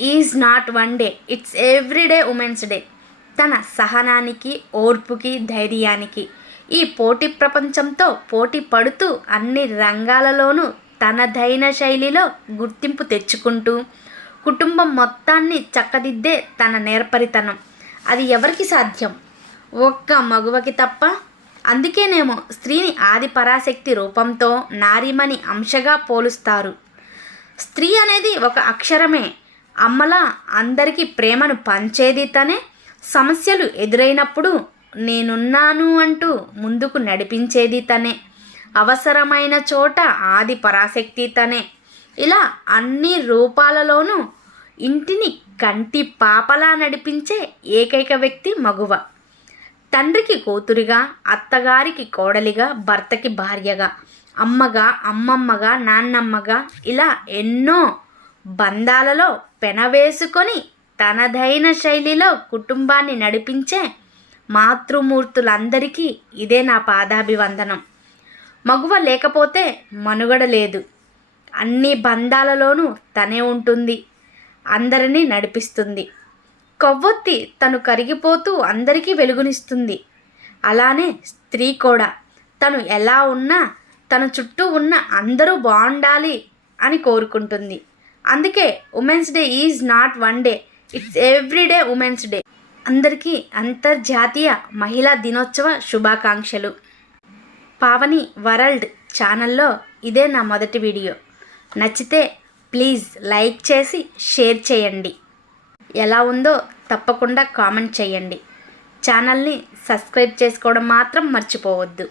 Is not one day. It's everyday women's day. తన సహనానికి ఓర్పుకి ధైర్యానికి. ఈ పోటీ ప్రపంచంతో పోటీ పడుతూ అన్ని రంగాలలోనూ తనదైన శైలిలో గుర్తింపు తెచ్చుకుంటూ కుటుంబం మొత్తాన్ని చక్కదిద్దే తన నేర్పరితనం. అది ఎవరికి సాధ్యం? ఒక్క మగువకి తప్ప? అందుకేనేమో స్త్రీని ఆది పరాశక్తి రూపంతో నారిమణి అంశగా పోలుస్తారు. స్త్రీ అనేది ఒక అక్షరమే. అమ్మలా అందరికీ ప్రేమను పంచేది తనే. సమస్యలు ఎదురైనప్పుడు నేనున్నాను అంటూ ముందుకు నడిపించేది తనే. అవసరమైన చోట ఆది పరాశక్తి తనే. ఇలా అన్ని రూపాలలోనూ ఇంటిని కంటి పాపలా నడిపించే ఏకైక వ్యక్తి మగువ. తండ్రికి కూతురిగా అత్తగారికి కోడలిగా భర్తకి భార్యగా అమ్మగా అమ్మమ్మగా నాన్నమ్మగా ఇలా ఎన్నో బంధాలలో పెనవేసుకొని తనదైన శైలిలో కుటుంబాన్ని నడిపించే మాతృమూర్తులందరికీ ఇదే నా పాదాభివందనం. మగువ లేకపోతే మనుగడ లేదు. అన్ని బంధాలలోనూ తనే ఉంటుంది అందరినీ నడిపిస్తుంది. కొవ్వొత్తి తను కరిగిపోతూ అందరికీ వెలుగునిస్తుంది. అలానే స్త్రీ కూడా తను ఎలా ఉన్నా తన చుట్టూ ఉన్న అందరూ బాగుండాలి అని కోరుకుంటుంది. అందుకే women's day is not one day it's every day women's day. అందరికీ అంతర్జాతీయ మహిళా దినోత్సవ శుభాకాంక్షలు. పావని వరల్డ్ ఛానల్లో ఇదే నా మొదటి వీడియో. నచ్చితే ప్లీజ్ లైక్ చేసి షేర్ చేయండి. ఎలా ఉందో తప్పకుండా కామెంట్ చేయండి. ఛానల్ని సబ్స్క్రైబ్ చేసుకోవడం మాత్రం మర్చిపోవద్దు.